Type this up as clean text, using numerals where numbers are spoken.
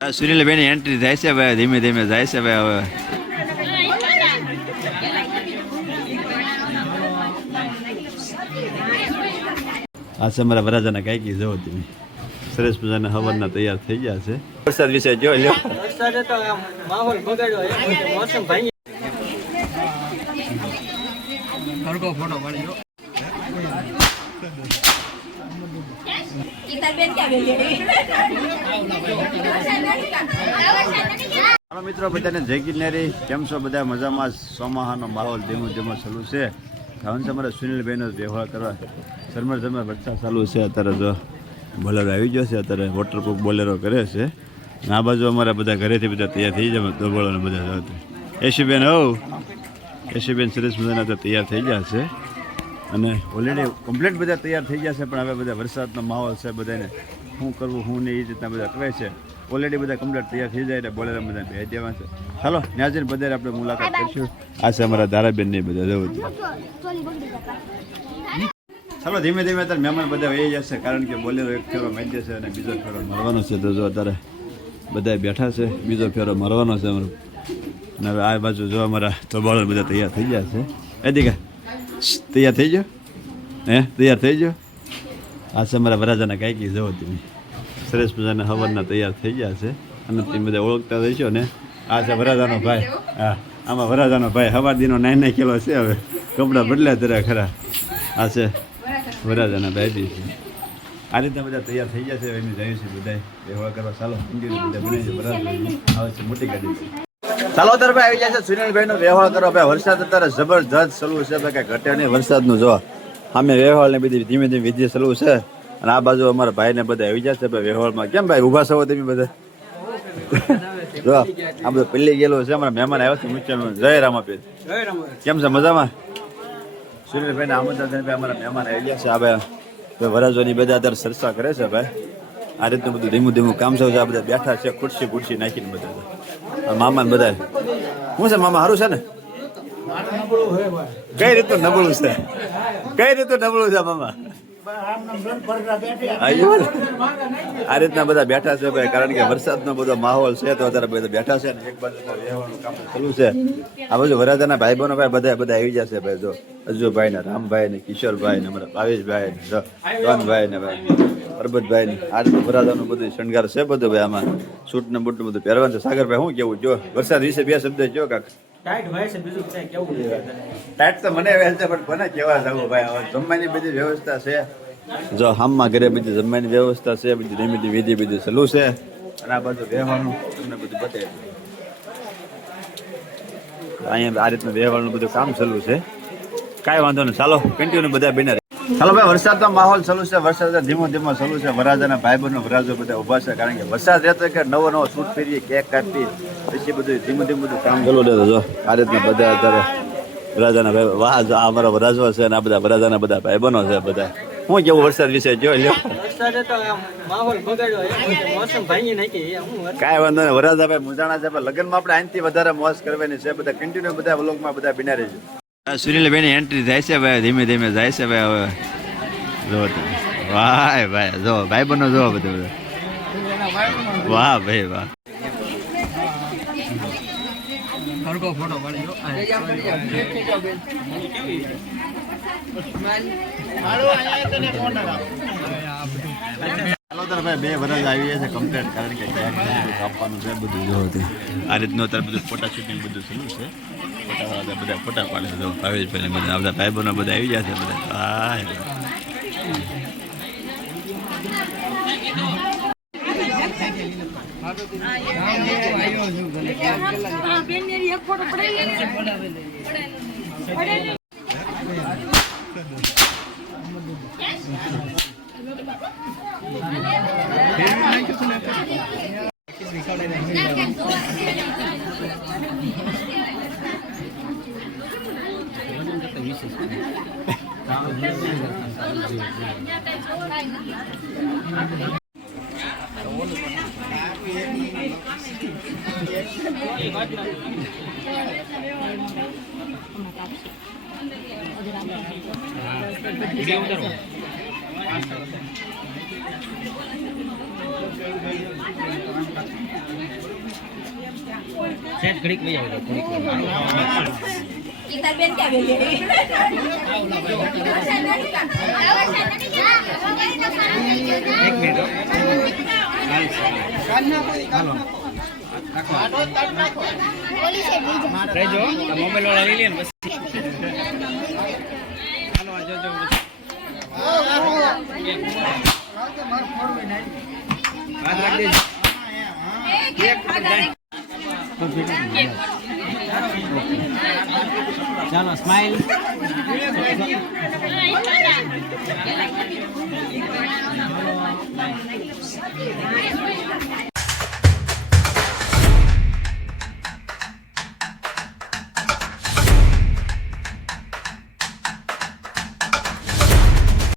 સુનિલભાઈની entry થાય છે ભાઈ, ધીમે ધીમે જાય છે ભાઈ. હવે આ છે મારા વરાજાના કાંઈકી જવો તમે સરસ મજાના હવનના તૈયાર થઈ ગયા છે. વરસાદ વિશે જો લ્યો. વરસાદે તો માહોલ બગાડ્યો મોસમ ભાઈ. ફોટો પાડી લો. હાલો મિત્રો, બધાને જય કિન્નરી. કેમ છો બધા? મજામાં? ચોમાહાનો માહોલ ધીમો ધીમો ચાલુ છે. કારણ કે અમારા સુનિલભાઈનો વ્યવહાર કરવા ઝરમર વરસાદ ચાલુ છે. અત્યારે જો બોલેરો આવી ગયો છે, અત્યારે વોટરપ્રૂફ બોલેરો કરે છે. અને આ બાજુ અમારા બધા ઘરેથી બધા તૈયાર થઈ જાય દોબળોને બધા. એશીબેન એશીબેન સરસ મજાના તો તૈયાર થઈ ગયા છે અને ઓલરેડી કમ્પ્લીટ બધા તૈયાર થઈ ગયા છે. પણ હવે બધા વરસાદનો માહોલ છે, બધાને શું કરવું શું નહીં એ રીતના બધા કહે છે. ઓલરેડી બધા કમ્પ્લીટ તૈયાર થઈ જાય એટલે બોલેરો બધા ભેજ દેવા છે. ચાલો ત્યાં જઈને બધા આપણે મુલાકાત કરીશું. આ છે અમારા ધારાબેન ને બધા જવું. ચાલો ધીમે ધીમે અત્યારે મહેમાન બધા વહી જશે, કારણ કે બોલેરો એક ફેરો મારી દેશે અને બીજો ફેરો મારવાનો છે. તો જો અત્યારે બધા બેઠા છે, બીજો ફેરો મારવાનો છે અમારો. અને હવે આ બાજુ જો અમારા તોબાળો બધા તૈયાર થઈ ગયા છે. એ દીકા તૈયાર થઈ ગયો? તૈયાર થઈ ગયો? આ છે અમારા વરાજાના કાંઈકી જવો તમે સરસ મજાના હવનના તૈયાર થઈ ગયા છે. અને તમે બધા ઓળખતા રહીશો ને. આ છે વરાજાનો ભાઈ. હા, આમાં વરાજાનો ભાઈ હવાદીનો 9 કિલો છે. હવે કપડાં બદલ્યા તરા ખરા. આ છે વરાજાના ભાઈ છે. આ રીતના બધા તૈયાર થઈ ગયા છે. એની જાય છે બધા વ્યવહાર કરવા. ચાલો બધા બને છે. વરાજ આવે છે મોટી ગાડી. ચાલો અત્યારે ભાઈ આવી જાય છે સુનિલભાઈનો વ્યવહાર કરો. ભાઈ વરસાદ અત્યારે જબરજસ્ત ચાલુ છે ભાઈ, કાંઈ ઘટે નહીં વરસાદનું. જો સામે વ્યવહાર ને બધી ધીમે ધીમે વિધિ ચાલુ છે. અને આ બાજુ અમારા ભાઈ ને બધા આવી જશે ભાઈ વ્યવહારમાં. કેમ ભાઈ ઉભા છો તમે બધા? જો આ બધું પેલી ગયેલું છે. અમારા મહેમાન આવ્યો છે મુખ્યમાં. જય રામાપીર. કેમ છે? મજામાં? સુનિલભાઈ ને આમંત્રણ ભાઈ અમારા મહેમાન આવી ગયા છે. આ ભાઈ વરાજોની બધા અત્યારે ચર્ચા કરે છે ભાઈ. આ રીતનું બધું ધીમું ધીમું કામ છે. આ બધા બેઠા છે ખુરશી નાખીને બધા. મામા ને બધા શું છે? મામા સારું છે ને? કઈ રીતનું નબળું છે? કઈ રીતનું નબળું છે મામા? આ રીતના બધા બેઠા છે ભાઈ, કારણ કે વરસાદનો બધો માહોલ છે. તો અત્યારે બધા બેઠા છે ને એક બાજુ રહેવાનું કામ ચાલુ છે. આ બાજુ વરાજાના ભાઈ બહેનો ભાઈ બધા આવી જશે ભાઈ. જો અજુભાઈ ને રામભાઈ ને કિશોરભાઈ ને અમારા ભાવેશભાઈ ને રોહનભાઈ ને ભાઈ પરબતભાઈ ને આ રીતે વરાજાનું બધું શણગાર છે બધું ભાઈ. આમાં સૂટ ને બૂટ બધું પહેરવાનું છે. સાગરભાઈ શું કેવું? જો વરસાદ વિશે બે શબ્દ જો કાક. ટાઈટ તો મને વહેલ છે, પણ કોને કેવા જવું ભાઈ? જમવાની બધી વ્યવસ્થા છે. જો હામમાં ઘરે બધી જમવાની વ્યવસ્થા છે. બધી ધીમી વિધિ બધું ચાલુ છે. અને આ બધું વ્યવહારનું તમને બધું બતાવી. અહીંયા આ રીતનું વ્યવહારનું બધું કામ ચાલુ છે. કાંઈ વાંધો નહીં, ચાલો કન્ટિન્યુ બધા બિના. ચાલો ભાઈ વરસાદનો માહોલ ચાલુ છે. વરસાદ ધીમો ધીમો ચાલુ છે. વરાજાના ભાઈ બહેનો વરાજો બધા ઉભા છે, કારણ કે વરસાદ રહેતો કે નવો શૂટ ફેરીએ, કેક કાપી, પછી બધું ધીમું બધું કામ ચાલુ રહેતો. જો આ રીતના બધા અત્યારે વરાજાના ભાઈ વાહ અમારા વરાજો છે. અને આ બધા વરાજાના બધા ભાઈ બહેનો છે બધા. શું કેવું વરસાદ વિશે જો લ્યો? કાંઈ વાંધો નહીં. વરાજા ભાઈ મુજાણા છે. લગ્નમાં આપણે આનથી વધારે મોજ કરવાની છે. બધા કન્ટિન્યુ બધા વ્લોગમાં બધા બિના રહેજો. સુનિલભાઈની એન્ટ્રી થાય છે ભાઈ, ધીમે ધીમે જાય છે ભાઈ. હવે જો વાહ ભાઈ, જો ભાઈ બનો જો બધું. વાહ ભાઈ વાહ. ફોટો પાડી લો. ભાઈ બે વરસ આવી જાય છે કમ્પ્લીટ, કારણ કે કાપવાનું છે બધું. જો આ રીતનું અત્યારે બધું ફોટા શૂટિંગ બધું ચાલુ છે. બધા ફોટા પાડે છે. ભાવેશભાઈ બધા બધા ભાઈ બહેનો બધા આવી ગયા છે બધા. ઘડીક લઈ આવજો થોડીક ઈતાર બેન ક્યાં બેન એક મિનિટ રહેજો મોબાઈલ વાળા લઈ લે ને પછી હાલો આ જોજો વાત રાખી દેજો ચાલો સ્માઈલ